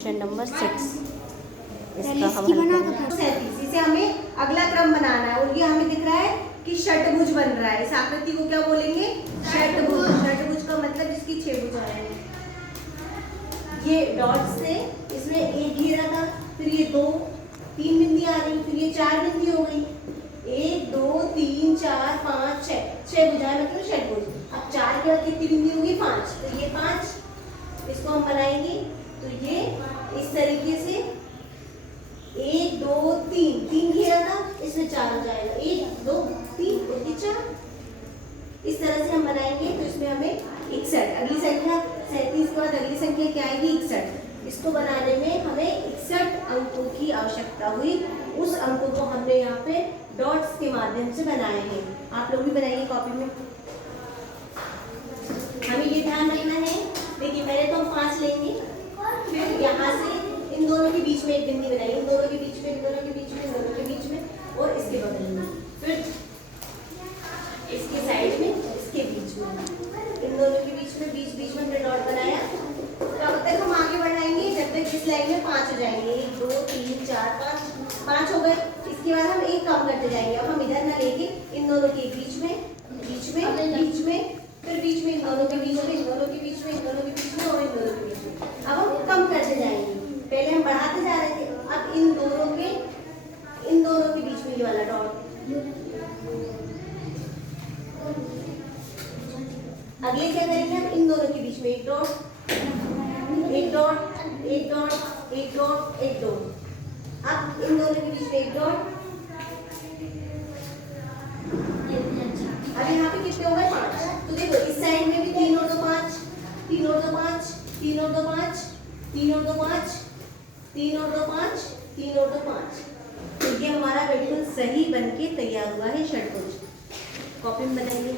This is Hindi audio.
क्वेश्चन नंबर 6 इसका हम हल करेंगे। इसे हमें अगला क्रम बनाना है और ये हमें दिख रहा है कि षटभुज बन रहा है। इस आकृति को क्या बोलेंगे? षटभुज। षटभुज का मतलब जिसकी 6 भुजाएं हैं। ये डॉट से इसमें एक घेरा था, फिर ये 2 3 बिंदी आ गई, फिर ये 4 बिंदी हो गई। 1 2 3 4 5 6 भुजाएं मतलब षटभुज। अब 4 के बाद कितनी बिंदी होगी? 5। तो ये 5 इसको हम बनाएंगे। तो ये इस तरीके से 1 2 3 3 घेरा था, इसमें 4 हो जाएगा। 1 2 3 और ये 4। इस तरह से हम बनाएंगे। तो इसमें हमें 61, अगली संख्या 37 के बाद अगली संख्या क्या आएगी? 61। इसको बनाने में हमें 61 अंकों की आवश्यकता हुई। उस अंकों को हमने यहाँ पे डॉट्स के माध्यम से बनाए हैं। आप लोग भी बनाइए कॉपी में। हमें ये ध्यान रखना है, देखिए पहले तो हम 5 लेंगे, फिर यहाँ से इन दोनों के बीच में एक बिंदी बनाई, इन दोनों के बीच में, इन दोनों के बीच में, इन दोनों के बीच में और इसके बगल में, फिर इसके साइड में, इसके बीच में, इन दोनों के बीच में, बीच में हमने डॉट बनाया। तो अब तक हम आगे बढ़ाएंगे जब तक इस लाइन में 5 हो जाएंगे। 1 2 3 4 5 हो गए। इसके बाद हम एक कम करते जाएंगे। अब हम इधर ना लेके इन दोनों के बीच में, बीच में, बीच में, फिर बीच में, इन दोनों के बीच में, इन दोनों के बीच में, इन दोनों के बीच में और इन दोनों के बीच में। अब हम कम करते जाएंगे। पहले हम बढ़ाते जा रहे थे, अब इन दोनों के बीच में ये वाला डॉट। अगले क्या करेंगे? हम इन दोनों के बीच में एक डॉट, एक डॉट, एक डॉट, एक डॉट, एक डॉट। अब इन दोनों के बीच में एक डॉट। अब यहाँ पे कितने हो गए? 5। तो देखो इस साइड में भी 3 और 2 5, 3 और 2 5, 3 और 2 5, 3 और 2 5, 3 और 2 5, 3 और 2 5। तो ये हमारा बिल्कुल सही बनके तैयार हुआ है षटभुज। कॉपी में बनाइए।